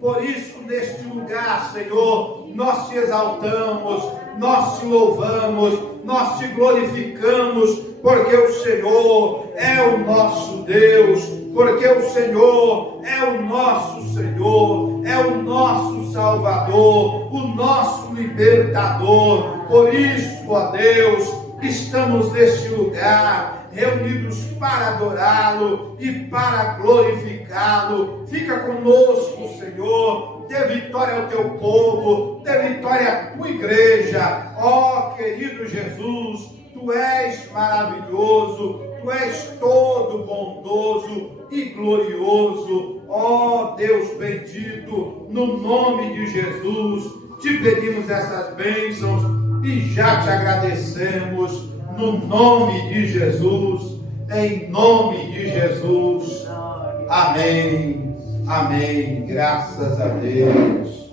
Por isso, neste lugar, Senhor, nós te exaltamos, nós te louvamos, nós te glorificamos, porque o Senhor é o nosso Deus, porque o Senhor é o nosso Senhor, é o nosso Salvador, o nosso libertador. Por isso, ó Deus, estamos neste lugar, reunidos para adorá-lo e para glorificá-lo. Fica conosco, Senhor, dê vitória ao teu povo, dê vitória à tua igreja. Ó querido Jesus, tu és maravilhoso, tu és todo bondoso e glorioso. Ó Deus bendito, no nome de Jesus, te pedimos essas bênçãos e já te agradecemos. No nome de Jesus, em nome de Jesus. Amém. Amém. Graças a Deus.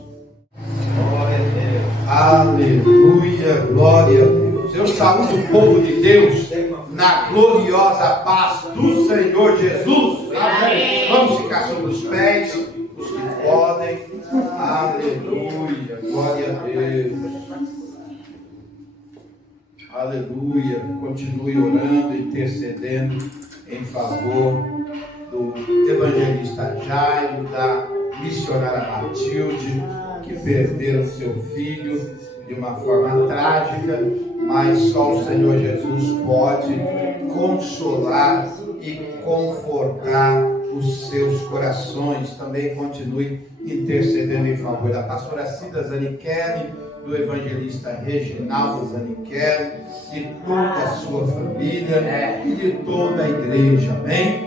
Glória a Deus. Aleluia. Glória a Deus. Eu saúdo o povo de Deus na gloriosa paz do Senhor Jesus. Amém. Vamos ficar sobre os pés, os que podem. Aleluia. Glória a Deus. Aleluia, continue orando, intercedendo em favor do evangelista Jairo, da missionária Matilde, que perderam seu filho de uma forma trágica, mas só o Senhor Jesus pode consolar e confortar os seus corações. Também continue intercedendo em favor da pastora Cida Zanichelli, do evangelista Reginaldo Zanichelli, de toda a sua família e de toda a igreja. Amém?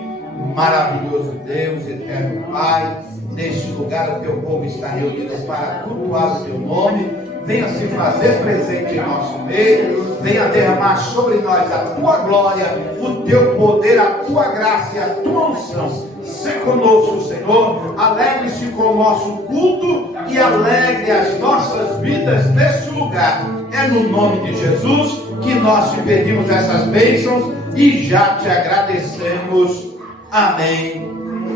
Maravilhoso Deus, eterno Pai, neste lugar o teu povo está reunido para cultuar o teu nome. Venha se fazer presente em nosso meio, venha derramar sobre nós a tua glória, o teu poder, a tua graça e a tua unção. Se conosco, Senhor, alegre-se com o nosso culto e alegre as nossas vidas neste lugar. É no nome de Jesus que nós te pedimos essas bênçãos e já te agradecemos. Amém.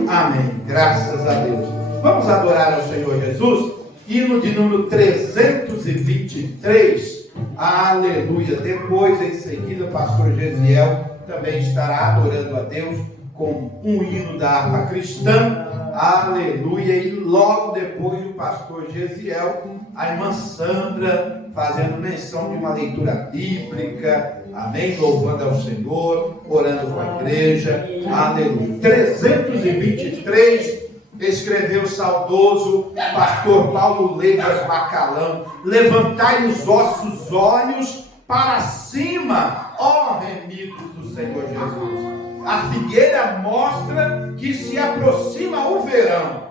Amém. Graças a Deus. Vamos adorar ao Senhor Jesus. Hino de número 323. Aleluia. Depois, em seguida, o pastor Gesiel também estará adorando a Deus com um hino da harpa cristã. Aleluia. E logo depois o pastor Gesiel, a irmã Sandra, fazendo menção de uma leitura bíblica. Amém. Louvando ao Senhor, orando com a igreja. Aleluia. 323. Escreveu o saudoso pastor Paulo Legas Macalão: levantai os vossos olhos para cima, ó remidos do Senhor Jesus. A figueira mostra que se aproxima o verão,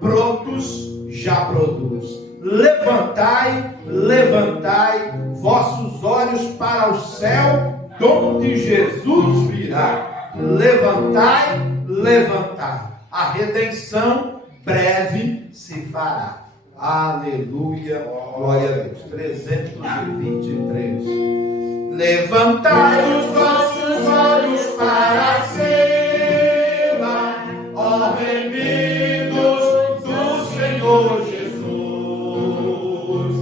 brotos já produz. Levantai, levantai vossos olhos para o céu, donde Jesus virá. Levantai, levantai. A redenção breve se fará. Aleluia, glória a Deus. 323. Levantai os vossos olhos para cima, ó remidos do Senhor Jesus.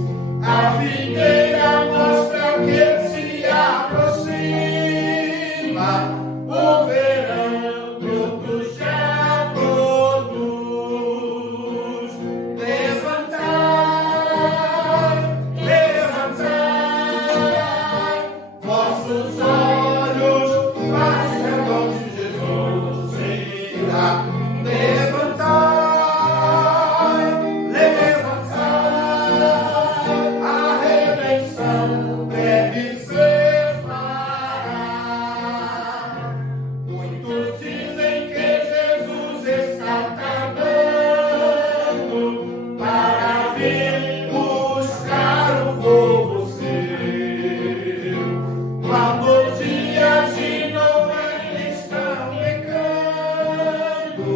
A figueira mostra que se aproxima o verão, brotos já produz. Levantai, levantai vossos olhos para o céu de Jesus virá. Levantai, levantai, a redenção breve se fará. Muitos dizem que Jesus está tardando para vir buscar o povo seu. Quando os dias de Noé estão pecando,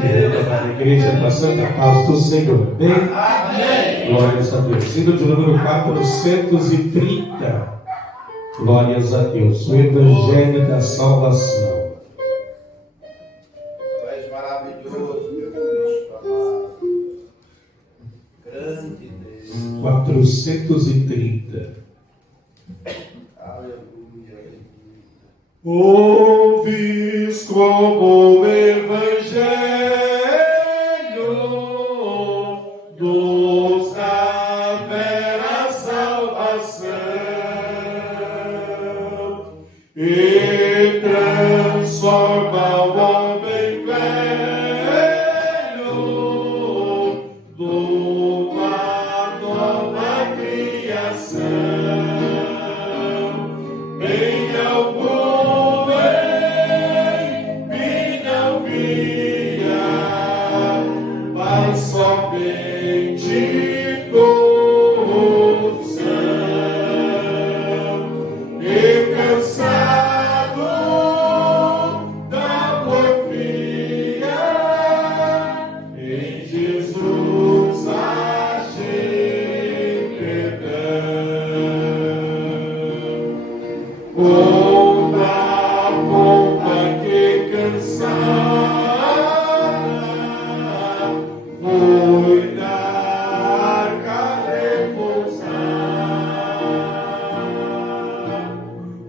Da igreja da Santa Paz do Senhor. Amém? Amém. Glórias a Deus. Hino de número 430. Glórias a Deus. O Evangelho da Salvação. Tu és maravilhoso, meu Cristo amado. Grande Deus. 430. Aleluia, aleluia. Ouvis como o Evangelho nos revela salvação e transforma o homem velho numa nova criação. Em algum bem não via, mas somente corrupção. E cansado da porfia, em Jesus achei perdão. Onda, pomba que cansada foi na arca repousar.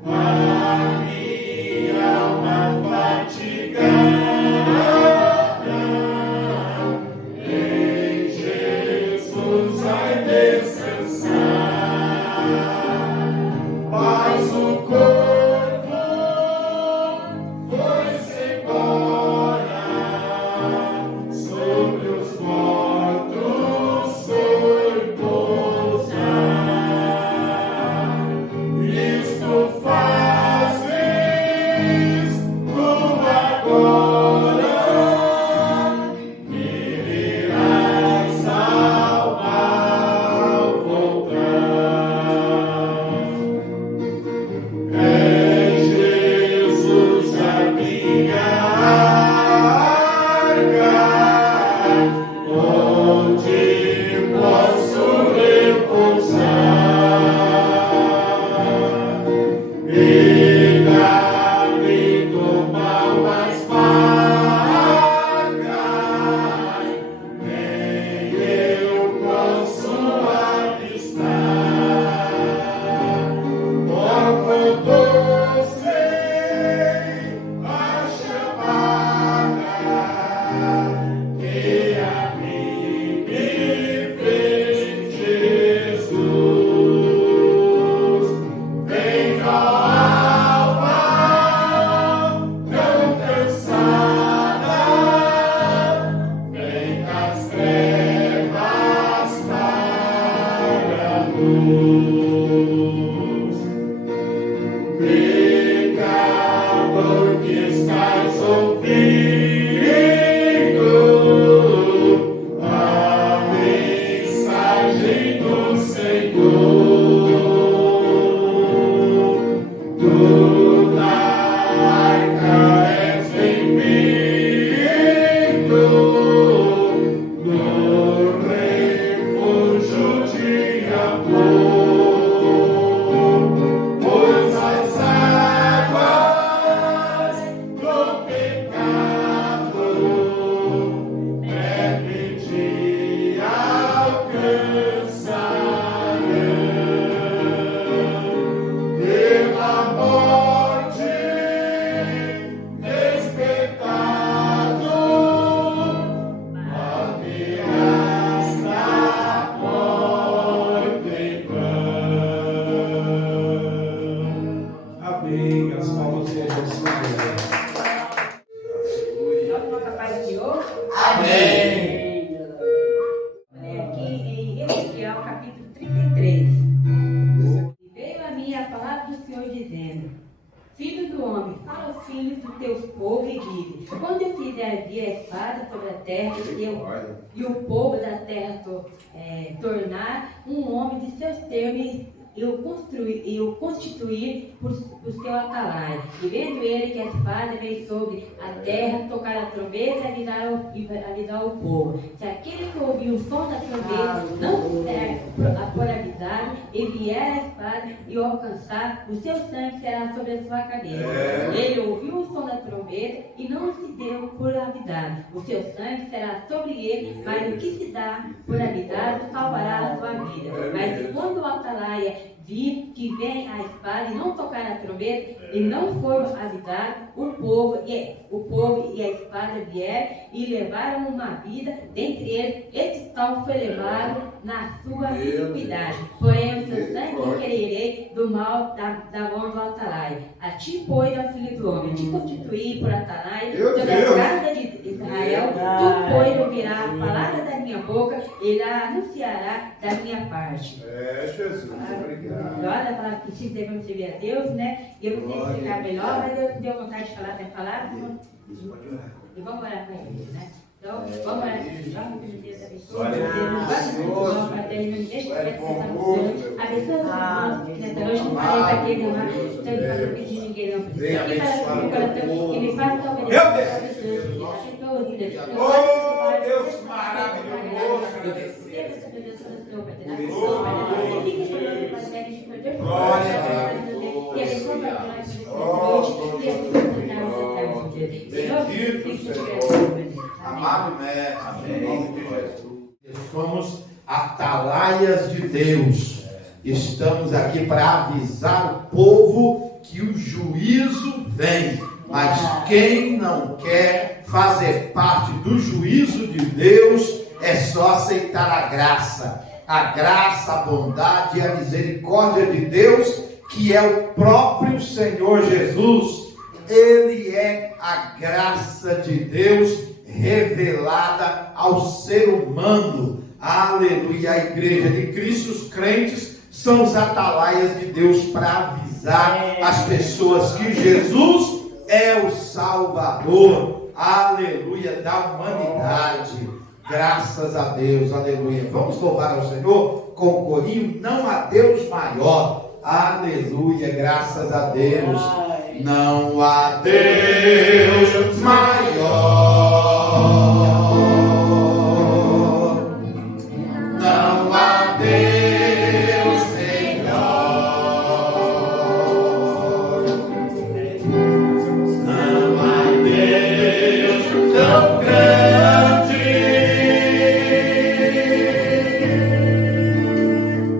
A minha alma fatigada em Jesus vai descansar. Mas o corpo foi-se embora, sobre os mortos foi pousar. Isto fazes tu agora, que irás alma ao voltar. É Jesus a minha arca, onde posso repousar. E dá-me do mal as marcas, nem eu posso avistar. Quando sei a chamada que a mim me fez Jesus, vem ó alma tão cansada, vem das trevas para a luz. Pecador que estás ouvindo a mensagem do Senhor, tu na arca és bem-vindo, no refúgio de amor, pois as águas do pecado breve te alcançarão. Pela morte despertado, haverás na porta em vão. Amém. As palmas de Deus. Nós capaz de Senhor? Amém. Aqui em Ezequiel, capítulo 33. Veio a mim a palavra do Senhor dizendo: Filho do homem, fala aos filhos dos teus povos e dize: quando eu fizer vir a espada sobre a terra e o povo da terra tornar um homem de seus termos e o constituir por seu atalaia. E vendo ele que a espada veio sobre a terra, tocar a trombeta e avisar o povo. Se aquele que ouviu o som da trombeta não puder por avisado, e vier a espada e o alcançar, o seu sangue será sobre a sua cabeça. Ele ouviu o som da trombeta e não se deu por avisado. O seu sangue será sobre ele, mas o que se dá por avisado salvará a sua vida. Mas quando o atalaia vir que vem a espada e não tocar a trombeta e não for avisado, o povo e a espada vieram e levaram uma vida dentre eles. Esse tal foi levado na sua iniquidade. Porém, o seu sangue requererei do mal da mão do atalaia. A ti, pois, ó filho do homem, te constituí por atalaia sobre a casa de Israel. Tu, pois, ouvirás a palavra da minha boca e lá anunciará da minha parte. Jesus, obrigado. Glória a palavra que devemos servir a Deus, né? E eu não sei explicar melhor, mas eu deu vontade de falar essa palavra. E vamos orar para ele, né? Então, vamos orar. Vamos pedir Deus abençoe. Abençoa os irmãos que nessa noite não falei para aquele irmão, então ele vai pedir ninguém não. E me faz tão bem. Oh, Deus maravilhoso. Glória a Deus. Amado mestre, em nome de Jesus. Somos atalaias de Deus. Estamos aqui para avisar o povo que o juízo vem. Mas quem não quer fazer parte do juízo de Deus é só aceitar a graça. A graça, a bondade e a misericórdia de Deus, que é o próprio Senhor Jesus. Ele é a graça de Deus revelada ao ser humano. Aleluia. A igreja de Cristo, os crentes, são os atalaias de Deus para avisar as pessoas que Jesus é o Salvador. Aleluia, da humanidade. Graças a Deus, aleluia. Vamos louvar ao Senhor com o corinho, não há Deus maior. Aleluia, graças a Deus. Não há Deus maior. Não há Deus melhor. Não há Deus tão grande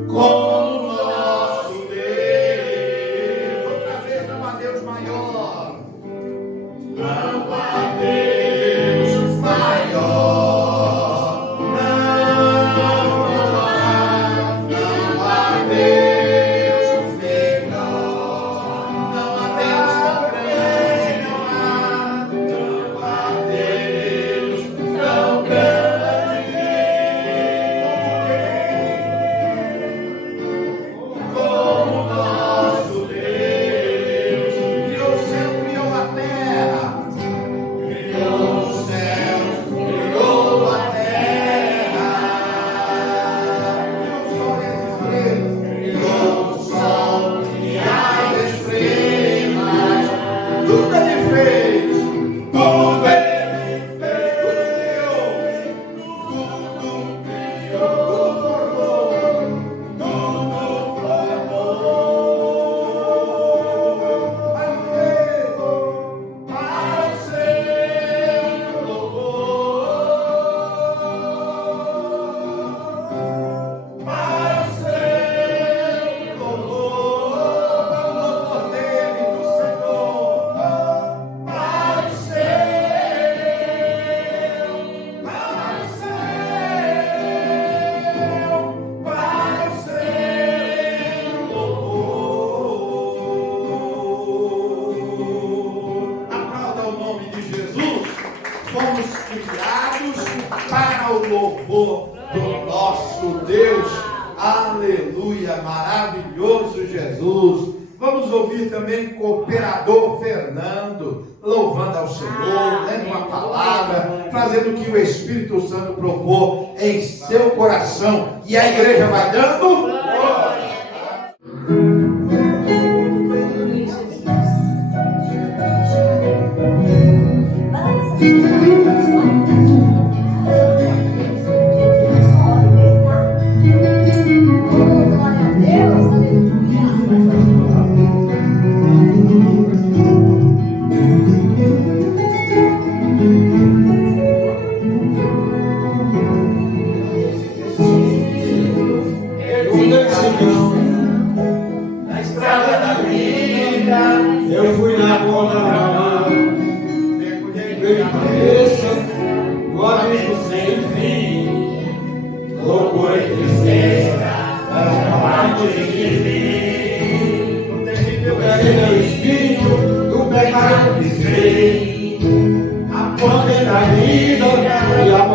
como nosso Deus. Outra vez, não há Deus maior. Não há Deus maior. Aleluia, maravilhoso Jesus. Vamos ouvir também o cooperador Fernando, louvando ao Senhor, lendo uma palavra, fazendo o que o Espírito Santo propôs em seu coração. E a igreja vai dando glória.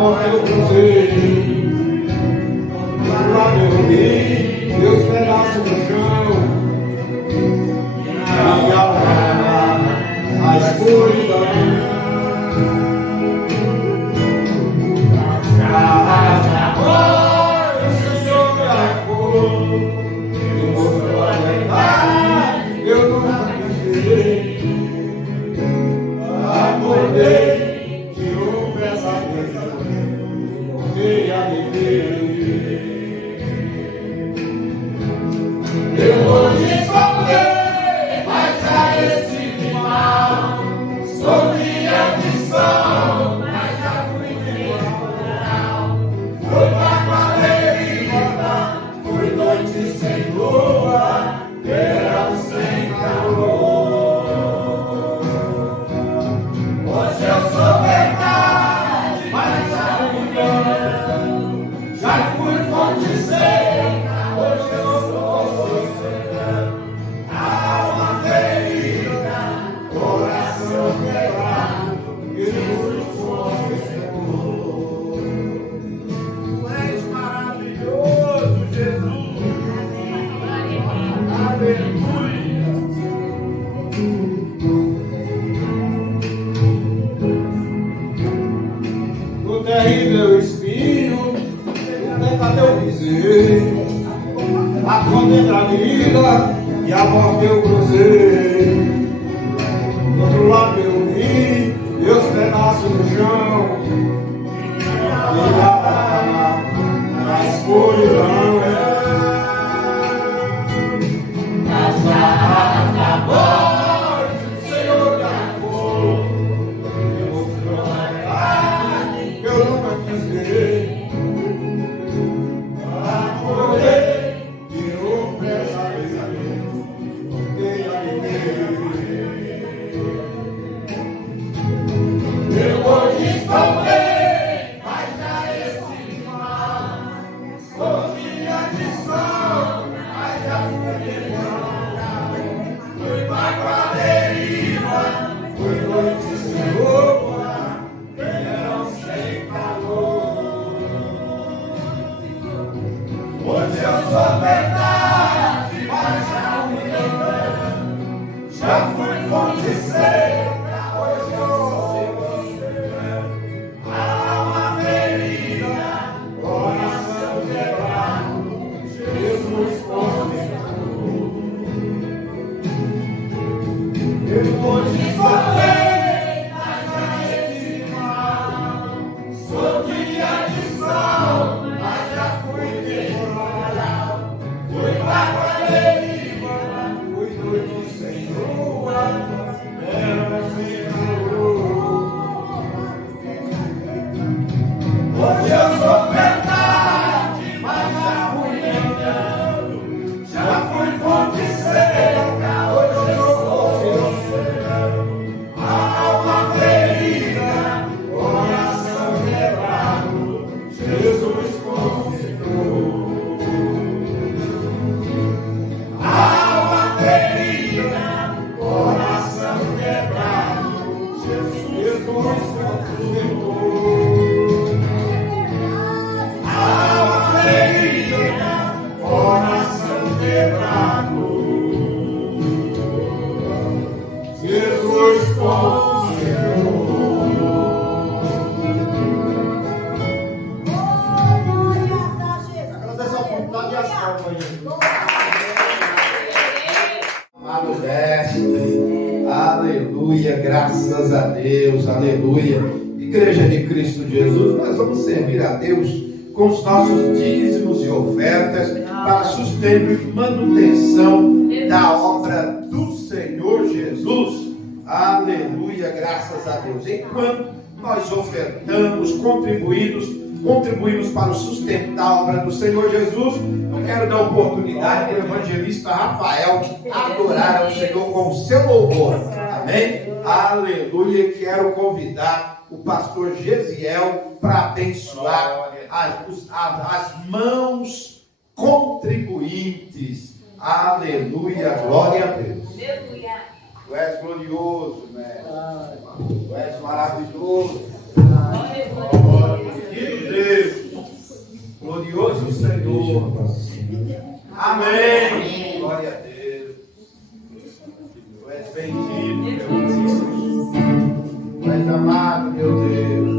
porta eu cruzei. Lá eu vi meus pedaços no chão. Na minha alma, a escuridão. Eu nunca quis acordei de um pesadelo, voltei a viver. Eu vou te esconder, mas já esse final. Sou dia de sol, mas já fui temporal. Fui pra deriva, fui noite sem lua, verão sem calor. Hoje eu sou verdade, mas já fui engano. Já fui fonte seca, hoje eu sou oceano. Alma ferida, coração quebrado, Jesus conservou. Tu és maravilhoso, Jesus. Aleluia. No terrível espinho, cadê eu pisei? A conta entre a vida e a morte eu cruzei. Do outro lado eu vi meus pedaços no chão. E lá na escuridão, nas garras da morte, o Senhor me amou. Eu mostrou a verdade que eu nunca quis ver. Acordei de um pesadelo, voltei a viver. Eu hoje estou bem, mas já esse mal. Sou dia de sol, mas já fui temporal. Fui pra deriva, fui noite sem roupa, verão sem calor. Hoje eu sou verdade, mas já me engano. Já fui fonte seca, hoje eu sou oceano. Alma ferida, coração quebrado, Jesus conservou. Eu hoje sou bem, mas já esse mal. Sou dia de sol, mas já fui temporal. Fui pra deriva, fui noite sem lua, verão sem calor. Hoje eu sou verdade, mas já fui engano. Já fui fonte seca, hoje eu sou oceano. Alma ferida, coração quebrado, Jesus conservou. Alma ferida, coração quebrado, Jesus conservou. Alma ferida, coração quebrado, Jesus conservou. Agradece a vontade e as palmas aí. Amado mestre, aleluia, graças a Deus, aleluia. Igreja de Cristo Jesus, nós vamos servir a Deus com os nossos dízimos e ofertas para sustento e manutenção da obra do Senhor Jesus. Aleluia, graças a Deus. Enquanto nós ofertamos, contribuímos para o sustento da obra do Senhor Jesus, eu quero dar oportunidade para o evangelista Rafael adorar ao Senhor com o seu louvor. Amém? Aleluia. E quero convidar o pastor Gesiel para abençoar as mãos contribuintes. Aleluia. Glória a Deus. Aleluia. Tu és glorioso, né? Tu és maravilhoso. Glória a Deus. Senhor. Amém. Glória a Deus. Tu és bendito, meu Deus. Tu és amado, meu Deus.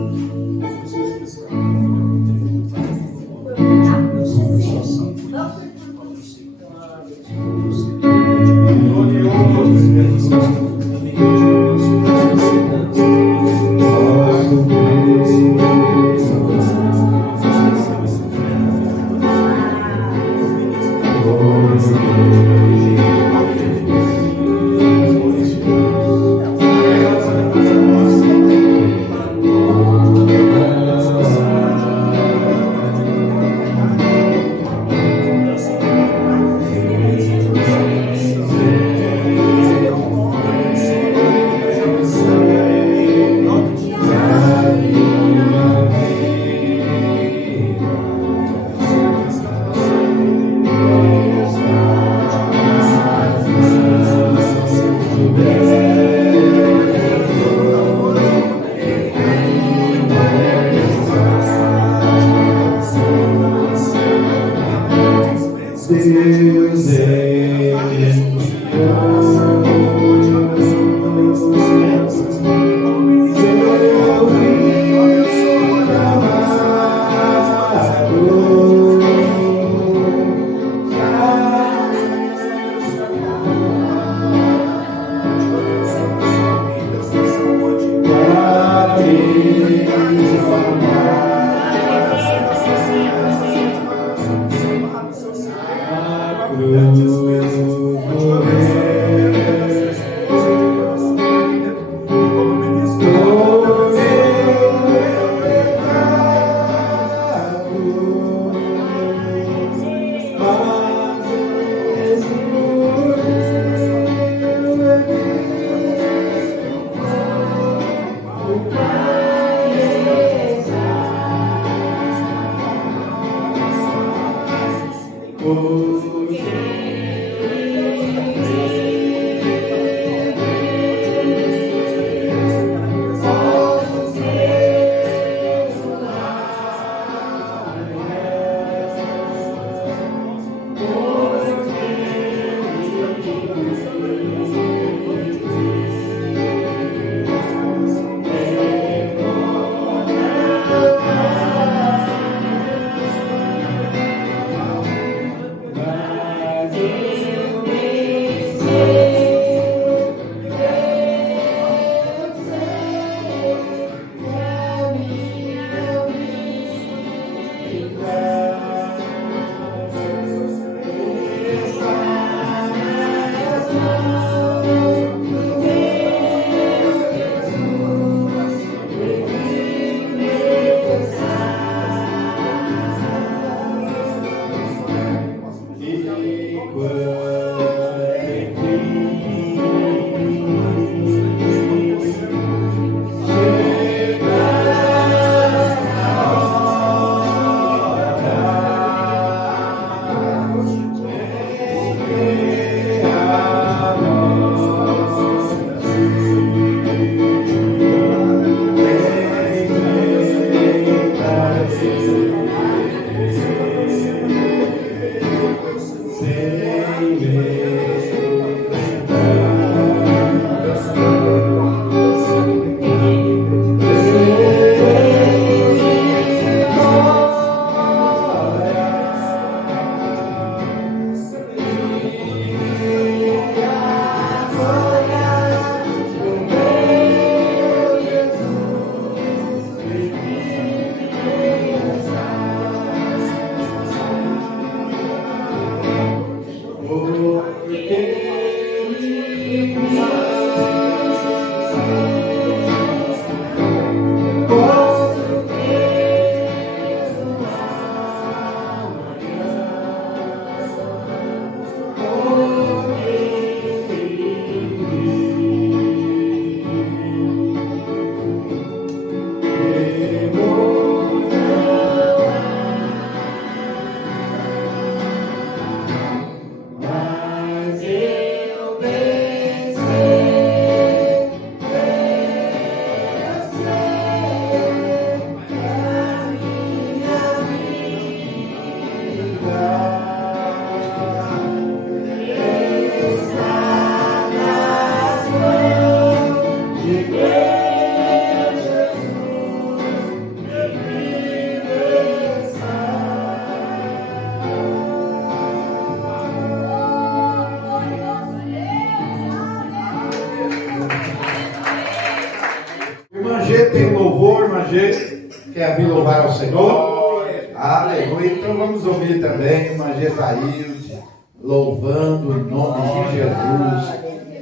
G quer vir louvar ao Senhor? Aleluia. Então vamos ouvir também irmã Gesaílde louvando o nome de Jesus.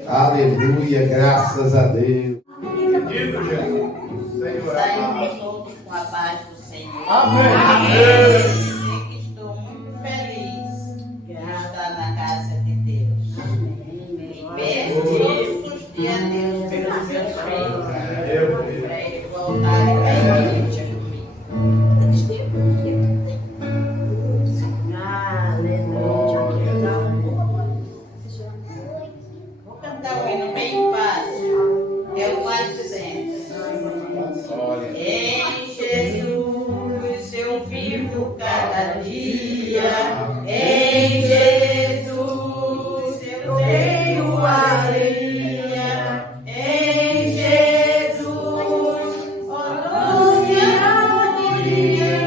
Aleluia, graças a Deus. Saímos todos com a paz do Senhor. Amém. Estou muito feliz de estar na casa de Deus. E peço todos os dias a Deus pelos meus filhos, para eles voltarem para a igreja comigo. Vou cantar o hino bem fácil. É o 400. Em Jesus eu vivo cada dia. Em Jesus eu tenho alegria. Em Jesus, oh, e alegria.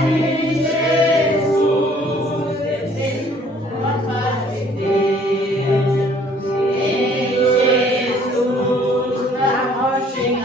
Em Jesus eu tenho a paz de Deus. Em Jesus, a rocha em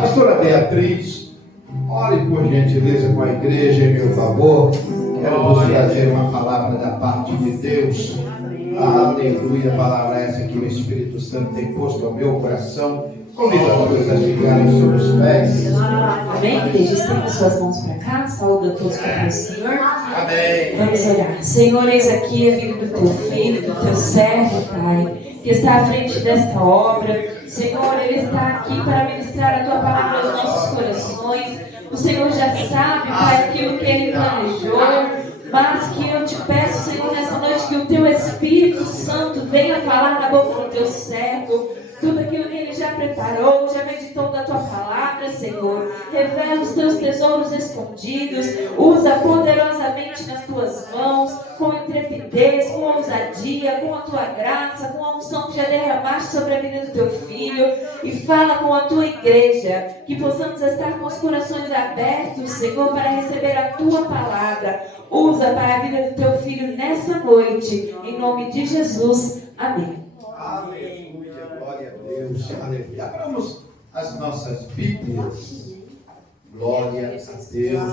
Pastora Beatriz, ore por gentileza com a igreja em meu favor. Quero vos trazer uma palavra da parte de Deus. Aleluia, palavra essa que o Espírito Santo tem posto ao meu coração. Convido a todos a ficarem sobre os pés. Amém? Igreja, estenda suas mãos para cá. Saúde a todos com o Senhor. Amém. Vamos orar. Senhor, eis aqui a vida do teu filho, do teu servo, Pai, que está à frente desta obra. Senhor, ele está aqui para ministrar a tua palavra aos nossos corações. O Senhor já sabe, Pai, aquilo que ele planejou. Mas que eu te peço, Senhor, nessa noite, que o teu Espírito Santo venha falar na boca do teu servo. Tudo aquilo que ele já preparou, já meditou da tua palavra, Senhor. Revela os teus tesouros escondidos. Usa poderosamente nas tuas mãos, com intrepidez, com ousadia, com a tua graça, com a unção que já derramaste sobre a vida do teu filho. E fala com a tua igreja, que possamos estar com os corações abertos, Senhor, para receber a tua palavra. Usa para a vida do teu filho nessa noite, em nome de Jesus. Amém. Aleluia, glória a Deus, aleluia. Abramos as nossas Bíblias, glória a Deus.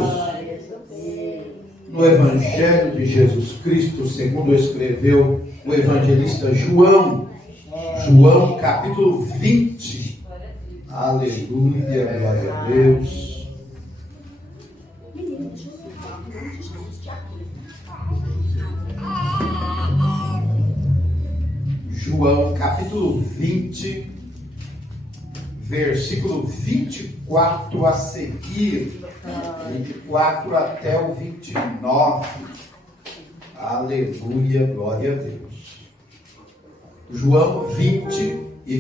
No Evangelho de Jesus Cristo, segundo escreveu o evangelista João, João capítulo 20, aleluia, glória a Deus. João capítulo 20, versículo 24 a seguir, 24 até o 29. Aleluia, glória a Deus. João 20 e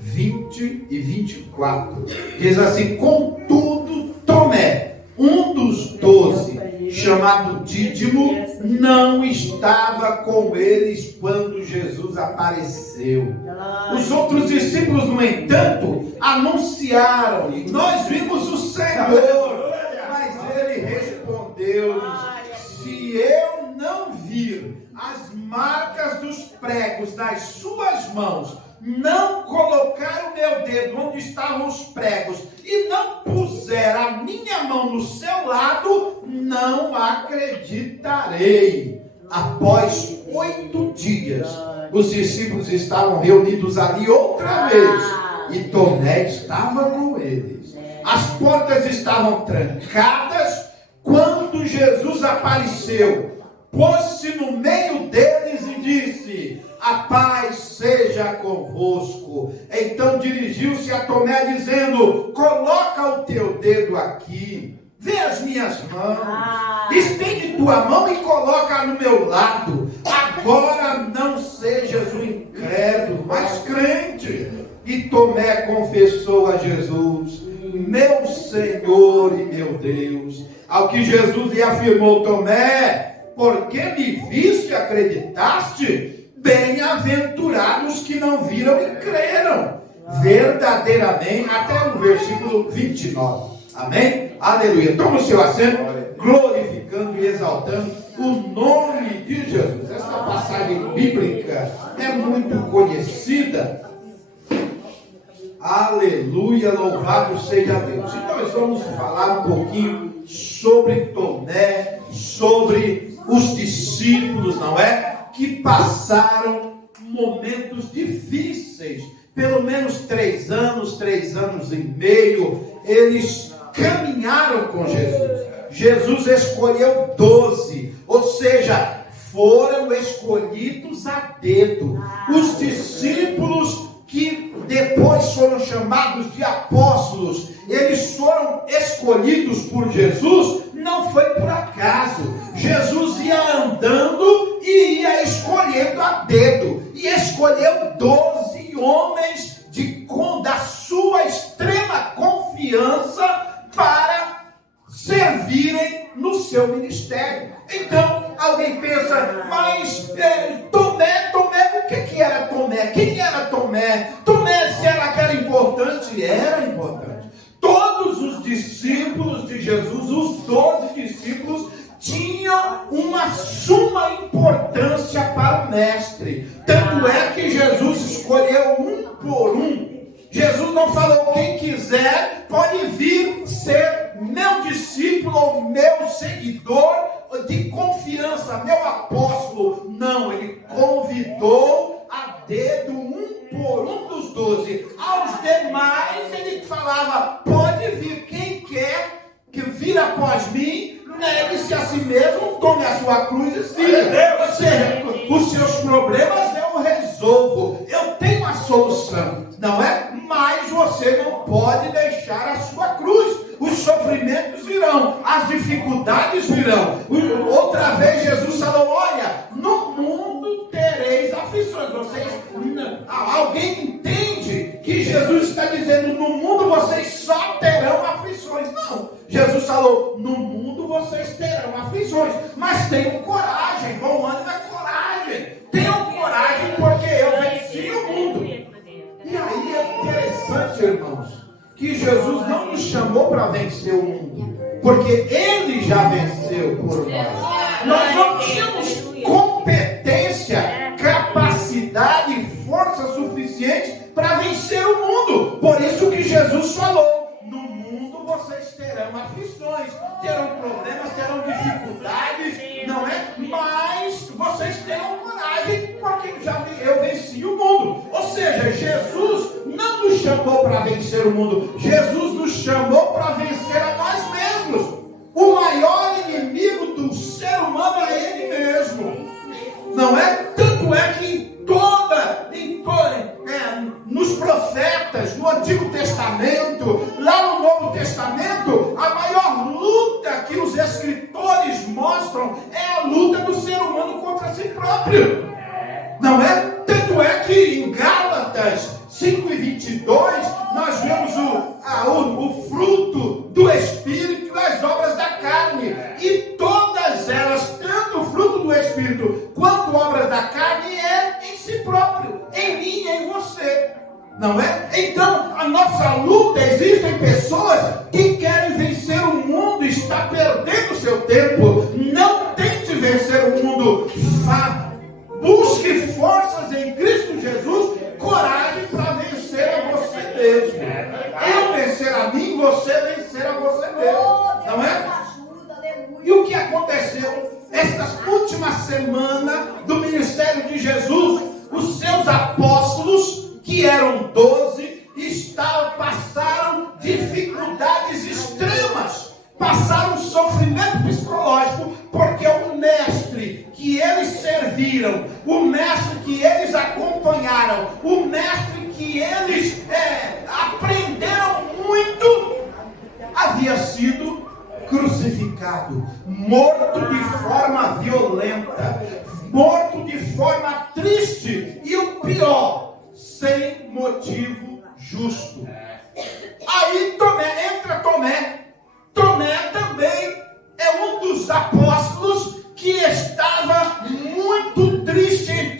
24. Diz assim: contudo, Tomé, um dos 12, chamado Dídimo, não estava com eles quando Jesus apareceu. Os outros discípulos, no entanto, anunciaram-lhe: nós vimos o Senhor. Mas ele respondeu-lhes: se eu não vir as marcas dos pregos nas suas mãos, não colocar o meu dedo onde estavam os pregos e não puser a minha mão no seu lado, não acreditarei. Após 8 dias, os discípulos estavam reunidos ali outra vez e Tomé estava com eles. As portas estavam trancadas quando Jesus apareceu, pôs-se no meio deles e disse: a paz seja convosco. Então dirigiu-se a Tomé dizendo: coloca o teu dedo aqui, vê as minhas mãos, estende tua mão e coloca no meu lado. Agora não sejas um incrédulo, mas crente. E Tomé confessou a Jesus: meu Senhor e meu Deus. Ao que Jesus lhe afirmou: Tomé, porque me viste e acreditaste? Bem-aventurados que não viram e creram. Verdadeiramente, até o versículo 29. Amém? Aleluia. Toma o seu assento, glorificando e exaltando o nome de Jesus. Essa passagem bíblica é muito conhecida. Aleluia, louvado seja Deus. E nós vamos falar um pouquinho sobre Tomé, sobre os discípulos, não é? Que passaram momentos difíceis, pelo menos 3 anos e meio, eles caminharam com Jesus. Jesus escolheu 12, ou seja, foram escolhidos a dedo. Os discípulos que depois foram chamados de apóstolos, eles foram escolhidos por Jesus, não foi por acaso. Jesus ia andando e ia escolhendo a dedo, e escolheu 12 homens da sua extrema confiança para servirem no seu ministério. Então, alguém pensa, mas Tomé, o que era Tomé? Quem era Tomé? Tomé, será que era importante? Era importante. Todos os discípulos de Jesus, os 12 discípulos, tinham uma suma importância para o mestre. Tanto é que Jesus escolheu um por um. Jesus não falou: quem quiser pode vir ser meu discípulo ou meu seguidor de confiança, meu apóstolo. Não, ele convidou a dedo um por um dos 12. Aos demais ele falava: pode vir quem quer que vir após mim, negue-se a si mesmo, tome a sua cruz e siga. Ou seja, os seus problemas eu resolvo, eu tenho a solução, não é? Mas você não pode deixar a sua cruz. Os sofrimentos virão, as dificuldades virão. Outra vez Jesus falou: olha, no mundo tereis aflições. Alguém entende que Jesus está dizendo: no mundo vocês só terão aflições? Não, Jesus falou: no mundo vocês terão aflições, mas tenham coragem. Bom ânimo é coragem. Tenham coragem, porque eu venci o mundo. E aí é interessante, irmãos, que Jesus não nos chamou para vencer o mundo, porque Ele já venceu por nós. Nós não tínhamos competência, capacidade e força suficiente para vencer o mundo. Por isso que Jesus falou: no mundo vocês terão aflições, terão problemas, terão dificuldades, não é? Mas vocês terão coragem, porque eu venci o mundo. Ou seja, Jesus não nos chamou para vencer o mundo, Jesus nos chamou para vencer a nós mesmos. O maior inimigo do ser humano é ele mesmo, não é? Tanto é que nos profetas, no Antigo Testamento, lá no Novo Testamento, a maior luta que os escritores mostram é a luta do ser humano contra si próprio, não é? Tanto é que em Gálatas 5:22 nós vemos o fruto do Espírito e as obras da carne, e todas elas, tanto o fruto do Espírito quanto obras da carne, é em si próprio, em mim e em você, não é? Então a nossa luta, existem pessoas que querem vencer o mundo, está perdendo seu tempo. Não tente vencer o mundo, busque força mesmo. Eu vencer a mim, você vencer a você mesmo. Não é? E o que aconteceu? Estas últimas semanas do ministério de Jesus, os seus apóstolos, que eram 12, passaram dificuldades extremas, passaram sofrimento psicológico, porque o mestre que eles serviram, o mestre que eles acompanharam, o mestre que eles aprenderam muito, havia sido crucificado, morto de forma violenta, morto de forma triste e o pior, sem motivo justo. Aí entra Tomé. Tomé também é um dos apóstolos que estava muito triste.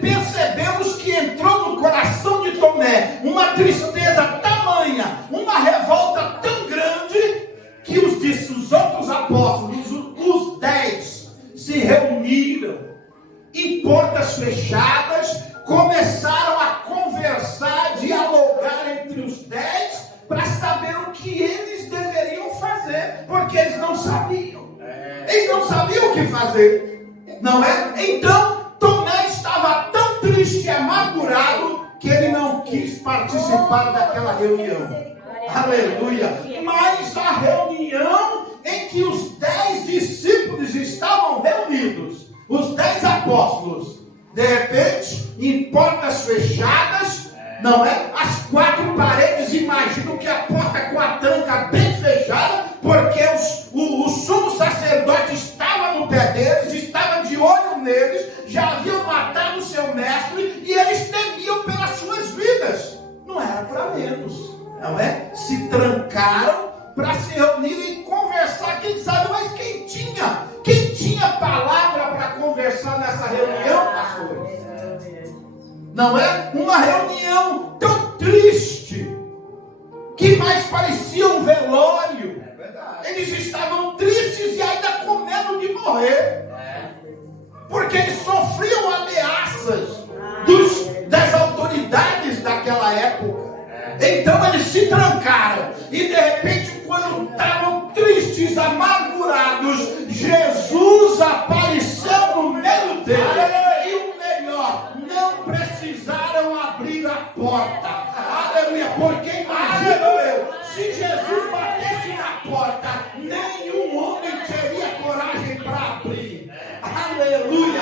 Percebemos que entrou no coração de Tomé uma tristeza tamanha, uma revolta tão grande, que os outros apóstolos, os 10, se reuniram em portas fechadas, começaram a conversar, dialogar entre os 10, para saber o que eles deveriam fazer, porque eles não sabiam. Eles não sabiam o que fazer, não é? Então, Tomé estava tão triste e amargurado que ele não quis participar daquela reunião. Aleluia! Mas a reunião em que os 10 discípulos estavam reunidos, os 10 apóstolos, de repente, em portas fechadas, não é? As 4 paredes, imagino que a porta com a tranca bem fechada, porque o sumo sacerdote estava no pé deles, estava de olho neles, já haviam matado o seu mestre e eles temiam pelas suas vidas. Não era para menos, não é? Se trancaram para se reunirem e conversar, quem sabe, mas quem tinha palavra para conversar nessa reunião, pastores? Não é? Uma reunião tão triste, que mais parecia um velório. Eles estavam tristes e ainda com medo de morrer, porque eles sofriam ameaças das autoridades daquela época. Então eles se trancaram e de repente, quando estavam tristes, amargurados, Jesus apareceu no meio deles. E o melhor, não precisaram abrir a porta. Aleluia, porque imagino eu, se Jesus batesse na porta, nenhum homem teria coragem para abrir. Aleluia.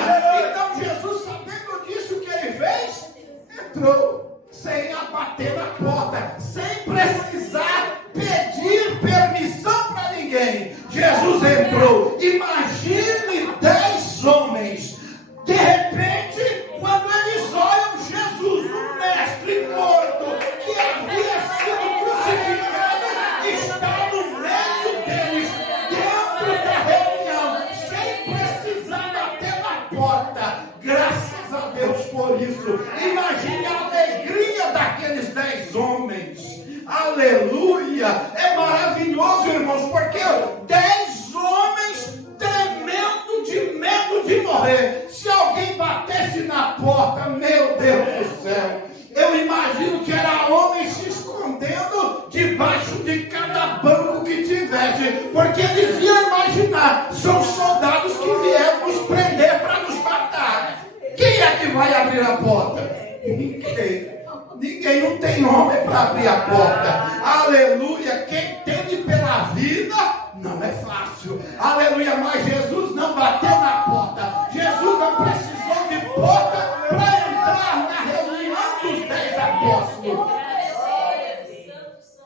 Então Jesus, sabendo disso, o que ele fez? Entrou sem abater na porta, sem precisar pedir permissão para ninguém. Jesus entrou. Imagine 10 homens. De repente, quando eles olham Jesus, o mestre morto, que havia sido crucificado, está no meio deles, dentro da reunião, sem precisar bater na porta. Graças a Deus por isso. Imagine a alegria daqueles 10 homens. Aleluia! É maravilhoso, irmãos, porque 10 homens tremendo de medo de morrer. Se alguém batesse na porta, meu Deus do céu, eu imagino que era homem se escondendo debaixo de cada banco que tivesse, porque eles iam imaginar, são soldados que vieram nos prender para nos matar. Quem é que vai abrir a porta? Ninguém, não tem homem para abrir a porta. Aleluia, quem teme pela vida não é fácil. Aleluia, mas Jesus não bateu na porta. Jesus não precisou de porta para entrar na reunião dos 10 apóstolos.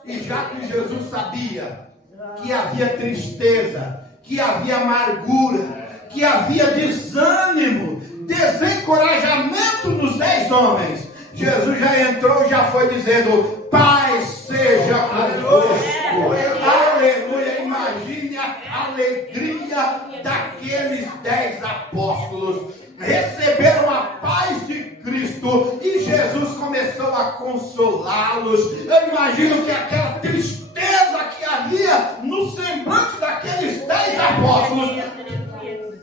E já que Jesus sabia que havia tristeza, que havia amargura, que havia desânimo, desencorajamento nos 10 homens, Jesus já entrou, já foi dizendo: paz seja convosco. Aleluia. Imagine a alegria daqueles 10 apóstolos. Receberam a paz de Cristo e Jesus começou a consolá-los. Eu imagino que aquela tristeza que havia no semblante daqueles 10 apóstolos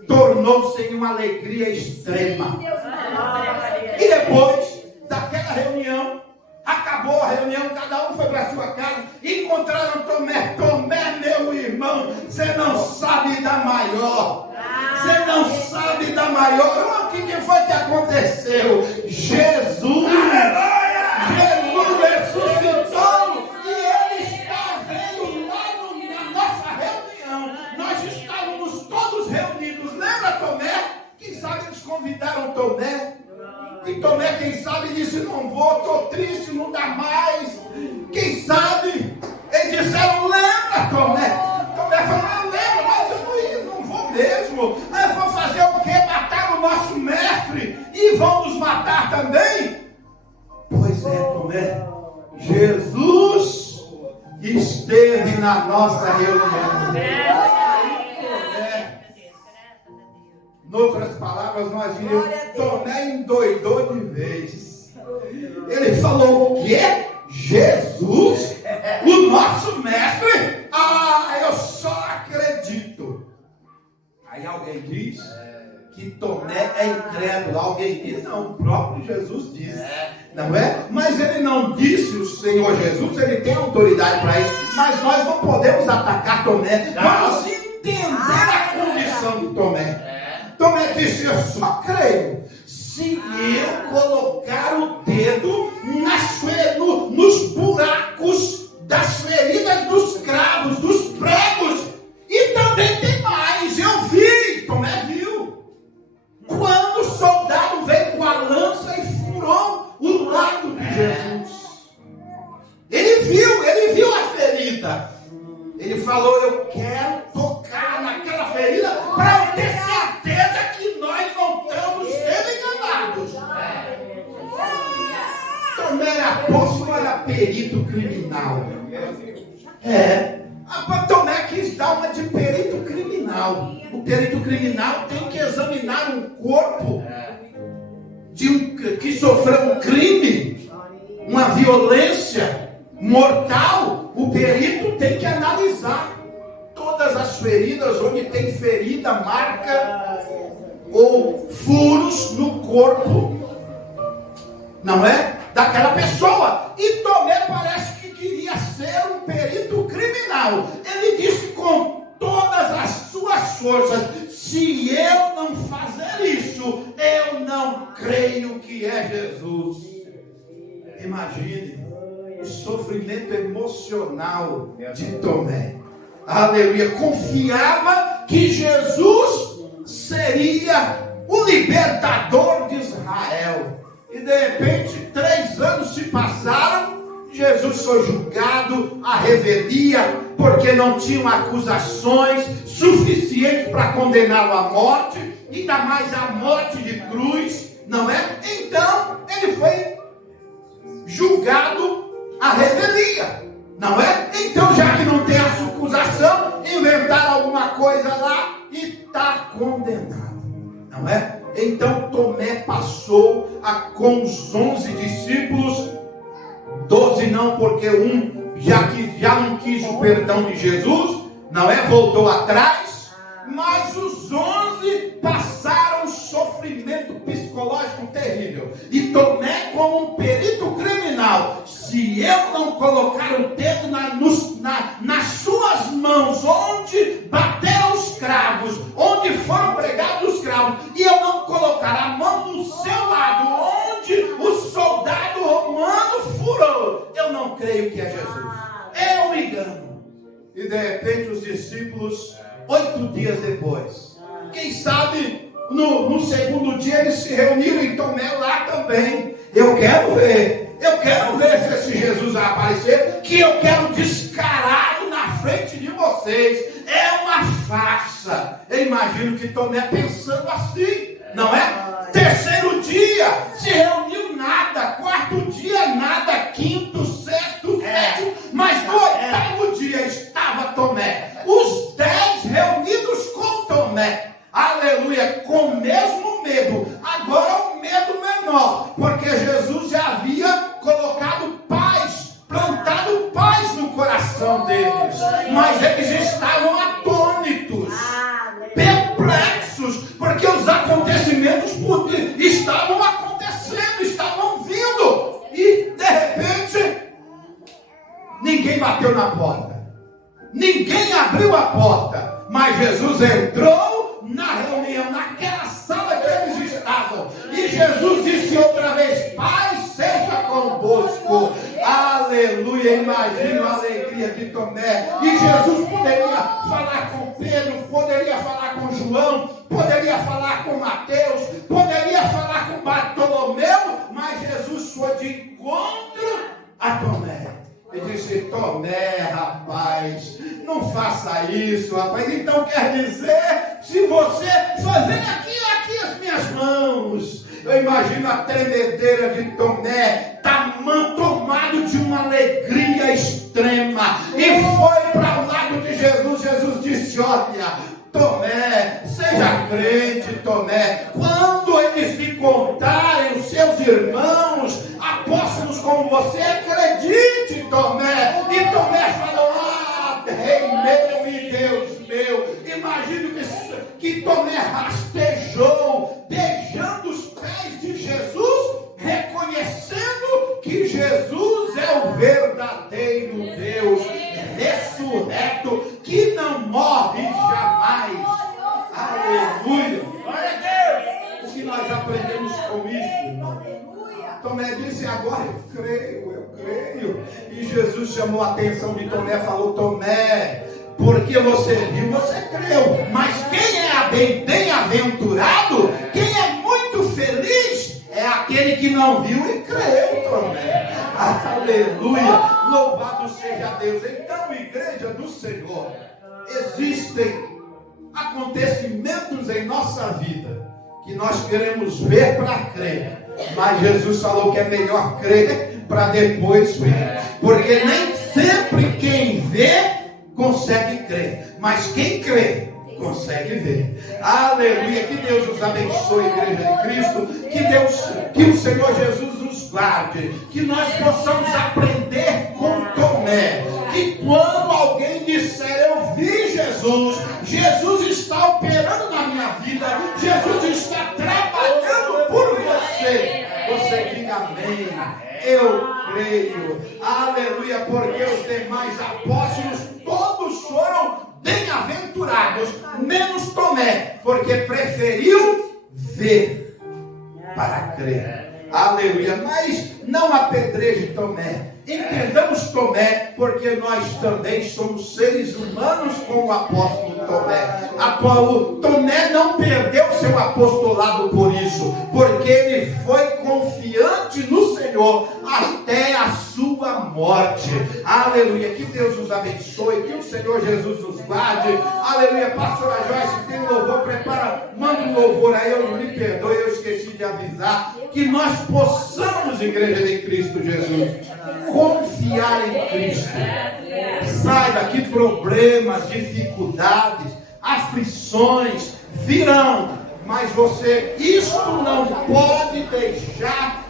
tornou-se em uma alegria extrema. E depois daquela reunião, acabou a reunião, vou, estou triste, não dá mais. Quem sabe? Eles disseram, lembra, Tomé? Tomé falou, lembra, mas eu não vou mesmo. Eu vou fazer o quê? Matar o nosso mestre e vão nos matar também? Pois é, Tomé. Jesus esteve na nossa reunião. Em outras palavras, nós diríamos, Tomé endoidou de vez. Ele falou o quê? Jesus, o nosso mestre? Ah, eu só acredito. Aí alguém diz que Tomé é incrédulo. Alguém diz, não, o próprio Jesus disse. Não é? Mas ele não disse, o Senhor Jesus, ele tem autoridade para isso. Mas nós não podemos atacar Tomé. Vamos entender a condição de Tomé. Tomé disse, eu só creio se eu colocar o dedo nos buracos das feridas dos cravos, dos pregos. E também tem mais, eu vi, Tomé viu. Quando o soldado veio com a lança e furou o lado de Jesus. Ele viu a ferida. Ele falou, eu quero tocar naquela ferida para eu ter certeza que nós não estamos sendo enganados. Tomé era apóstolo, era perito criminal. Tomé quis dar uma de perito criminal. O perito criminal tem que examinar um corpo que sofreu um crime, uma violência mortal. O perito tem que analisar todas as feridas, onde tem ferida, marca ou furos no corpo, não é? Daquela pessoa. E Tomé parece que queria ser um perito criminal. Ele disse com todas as suas forças, se eu não fazer isso, eu não creio que é Jesus. Imagine o sofrimento emocional de Tomé. Aleluia. Confiava que Jesus seria o libertador de Israel. E de repente, 3 anos se passaram. Jesus foi julgado à revelia, porque não tinham acusações suficientes para condená-lo à morte, ainda mais a morte de cruz, não é? Então, ele foi julgado à revelia, não é? Então, já que não tem acusação, inventaram alguma coisa lá e está condenado, não é? Então, Tomé passou com os 11 discípulos, 12 não, porque um já não quis o perdão de Jesus, não é? Voltou atrás, mas os 11 passaram um sofrimento psicológico terrível. E Tomé, como um perito criminal, se eu não colocar o dedo nas suas mãos, onde bateram os cravos, onde foram pregados os cravos, e eu não colocar a mão no seu lado, onde o soldado romano furou, eu não creio que é Jesus. Eu me engano. E de repente os discípulos, 8 dias depois, quem sabe no segundo dia eles se reuniram em Tomé lá também. Eu quero ver se esse Jesus vai aparecer, que eu quero descarado na frente de vocês. É uma farsa. Eu imagino que Tomé pensando assim, não é? Terceiro dia se reuniu nada, 4º dia nada, 5º, 6º, 7º, mas no 8º dia estava Tomé, os 10 reunidos com Tomé, aleluia, com o mesmo medo, agora um medo menor, porque Jesus já havia colocado paz, plantado paz no coração deles, mas eles estavam atônitos, perplexos, porque os acontecimentos estavam acontecendo, estavam vindo, e de repente ninguém bateu na porta, ninguém abriu a porta, mas Jesus entrou na reunião, naquela sala que eles estavam, e Jesus disse outra vez, paz seja convosco. Aleluia. Imagina a alegria de Tomé. E Jesus poderia falar com Pedro, poderia falar com João, poderia falar com Mateus, poderia falar com Bartolomeu, mas Jesus foi de encontro a Tomé. E disse: Tomé, rapaz, não faça isso, rapaz. Então quer dizer, se você fazer aqui as minhas mãos. Eu imagino a tremedeira de Tomé, tomado de uma alegria extrema, e foi para o lado de Jesus. Jesus disse: olha, Tomé, seja crente, Tomé. Quando eles lhe contarem, os seus irmãos, apóstolos como você, acredite, Tomé. E Tomé falou: ah, Rei meu e Deus meu. Imagino que Tomé rastejou, beijando os pés de Jesus, reconhecendo que Jesus é o verdadeiro Deus, ressurreto, que não morre jamais. Aleluia! Glória a Deus! O que nós aprendemos com isso, irmão? Tomé disse: agora eu creio. E Jesus chamou a atenção de Tomé, falou: Tomé, porque você viu, você creu. Mas quem é bem-aventurado, quem é muito feliz, é aquele que não viu e creu, Tomé. Aleluia! Louvado seja Deus. Então, igreja do Senhor, existem acontecimentos em nossa vida que nós queremos ver para crer, mas Jesus falou que é melhor crer para depois ver, porque nem sempre quem vê consegue crer, mas quem crê consegue ver. Aleluia! Que Deus nos abençoe, igreja de Cristo. Que o Senhor Jesus nos guarde, que nós possamos aprender com Tomé, que quando alguém disser: eu vi Jesus, Jesus está operando na minha vida, Jesus está trabalhando por você, você diga amém. Eu creio. Aleluia! Porque os demais apóstolos todos foram bem-aventurados, menos Tomé, porque preferiu ver para crer. Aleluia! Mas não apedreje Tomé. Entendamos Tomé, porque nós também somos seres humanos como o apóstolo Tomé. Tomé não perdeu seu apostolado por isso, porque ele foi confiante no Senhor até a sua morte. Aleluia! Que Deus nos abençoe, que o Senhor Jesus nos guarde. Aleluia! Pastora Joyce, tem louvor, manda um louvor aí. Eu me perdoe, eu esqueci de avisar, que nós possamos, igreja de Cristo Jesus, confiar em Cristo. Sai daqui, problemas, dificuldades, aflições virão, mas isto não pode deixar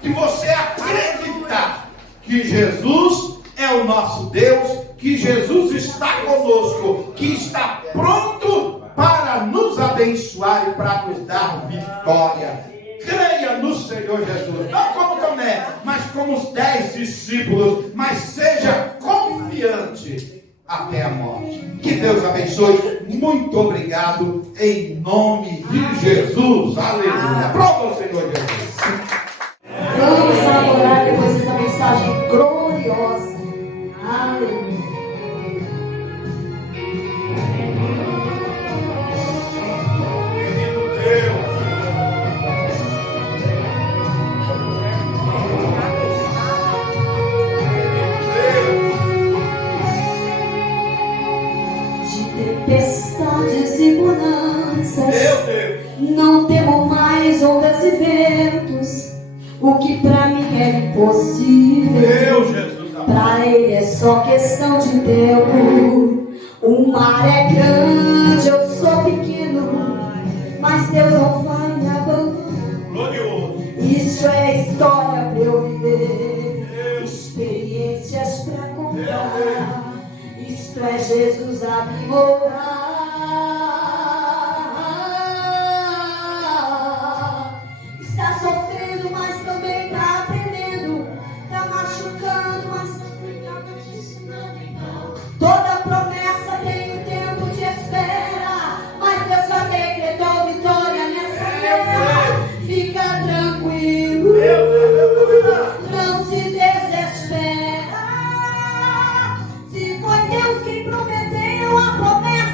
que você acreditar que Jesus é o nosso Deus, que Jesus está conosco, que está pronto para nos abençoar e para nos dar vitória. Creia no Senhor Jesus, não como Tomé, mas como os 10 discípulos, mas seja confiante até a morte. Que Deus abençoe. Muito obrigado, em nome de Jesus. Aleluia. Prova o Senhor Jesus. Vamos adorar depois dessa mensagem gloriosa. Aleluia. Querido Deus, Tempestades e bonanças, meu Deus, não temo mais ondas e ventos. O que pra mim é impossível, meu Jesus amado. pra ele é só questão de tempo. O mar é grande, eu sou pequeno, mas Deus não vai me abandonar. Glorioso. Isso é história pra eu viver, experiências pra contar. Isto é Jesus a me morar. Está sofrendo, mas também está aprendendo. Está machucando, mas também está ensinando. Toda promessa tem um tempo de espera, mas Deus já decretou vitória nessa guerra. Fica tranquilo, não se desespera. Se foi Deus quem prometeu, a promessa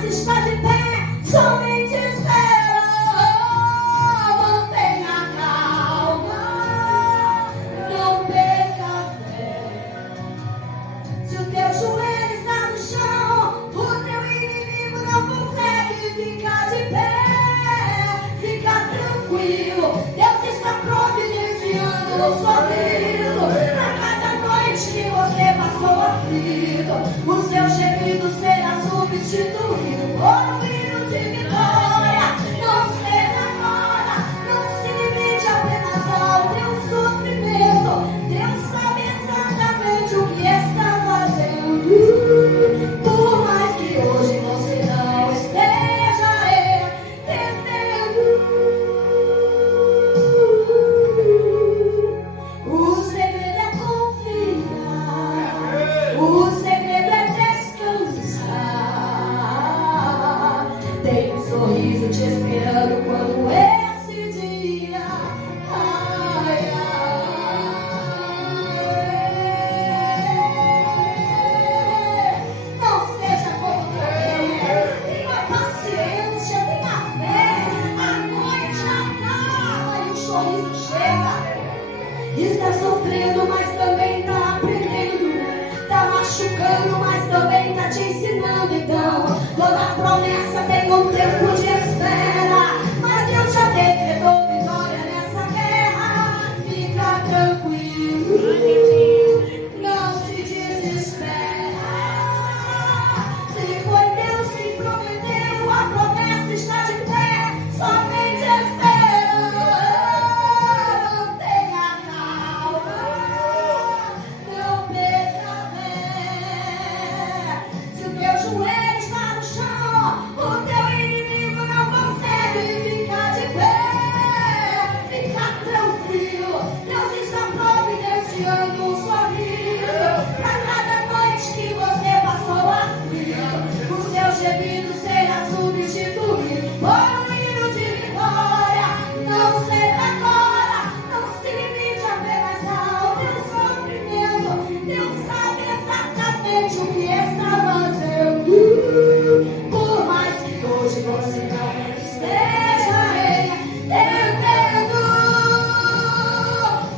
Não se desespera. Se foi Deus que prometeu, a promessa está de pé. Somente espera. Tenha calma. Não perca a fé. Se o teu joelho está no chão, o teu inimigo não consegue ficar de pé. Fica tranquilo. Deus está providenciando um sorriso para cada noite que você passou aqui. O seu gemido será substituído por um hino de vitória. Não senta agora, não se limite apenas ao teu sofrimento. Deus sabe exatamente o que está fazendo. Por mais que hoje você não esteja entendendo,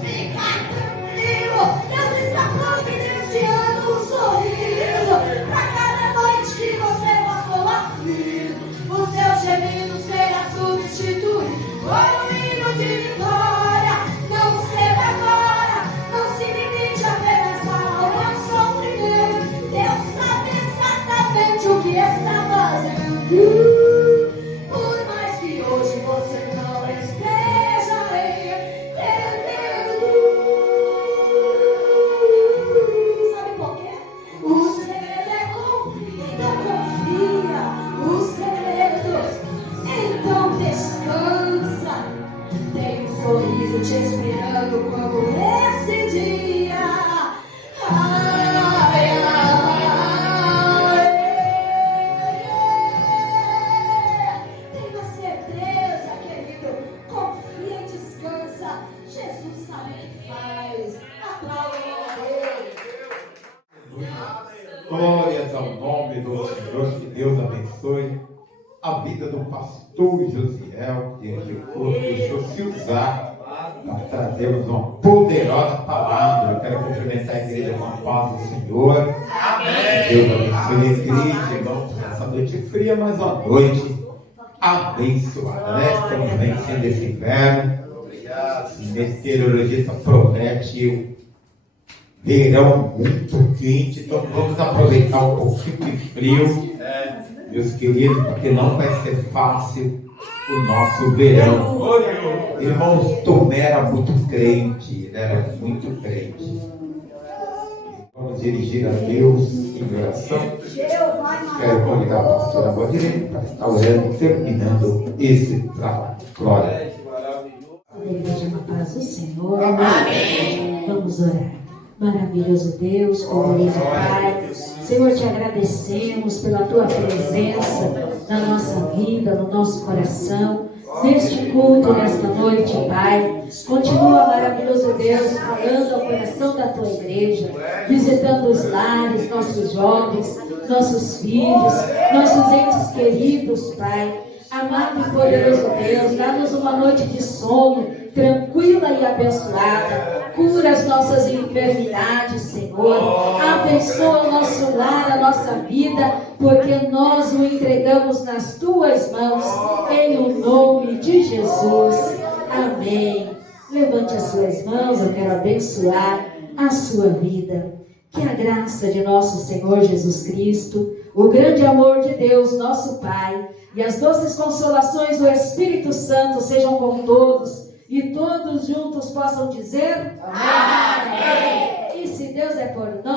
fica tranquilo. Deus está providenciando um sorriso para cada noite que você passou aflito. O seu gemido será substituído por um hino de vitória. Não ceda agora, não se limite apenas ao teu sofrimento. Deus sabe exatamente o que está fazendo. Por mais que hoje você não esteja entendendo. Sabe por quê? O segredo é confia, o segredo. Então descansa. Tem um sorriso te esperando como esse dia. Ai, ai, ai. Tenha certeza, querido. Confia e descansa. Jesus sabe o que faz. Aplauda Deus. Glórias ao nome do Senhor, que Deus abençoe a vida do pastor Josiel, que deixou se usar para trazermos uma poderosa palavra. Eu quero cumprimentar a igreja com a paz do Senhor. Deus abençoe a igreja, irmãos, essa noite fria, mas uma noite abençoada, né? Estamos vencendo esse inverno. O meteorologista promete verão muito quente, então vamos aproveitar um pouquinho de frio, meus queridos, porque não vai ser fácil o nosso verão. Irmãos, Tomé era muito crente, era muito crente. Vamos dirigir a Deus em oração. Quero convidar a pastora Valdirene para estar orando, terminando esse trabalho. Glória. Igreja na paz do Senhor. Amém. Vamos orar. Maravilhoso Deus, poderoso Pai, Senhor, te agradecemos pela tua presença na nossa vida, no nosso coração, neste culto, nesta noite, Pai. Continua, maravilhoso Deus, falando ao coração da tua igreja, visitando os lares, nossos jovens, nossos filhos, nossos entes queridos, Pai. Amado e poderoso Deus, dá-nos uma noite de sono tranquila e abençoada. Cura as nossas enfermidades, Senhor. Abençoa o nosso lar, a nossa vida, porque nós o entregamos nas tuas mãos, em o nome de Jesus. Amém. Levante as suas mãos, eu quero abençoar a sua vida. Que a graça de nosso Senhor Jesus Cristo, o grande amor de Deus, nosso Pai, e as doces consolações do Espírito Santo sejam com todos, e todos juntos possam dizer: Amém! E se Deus é por nós,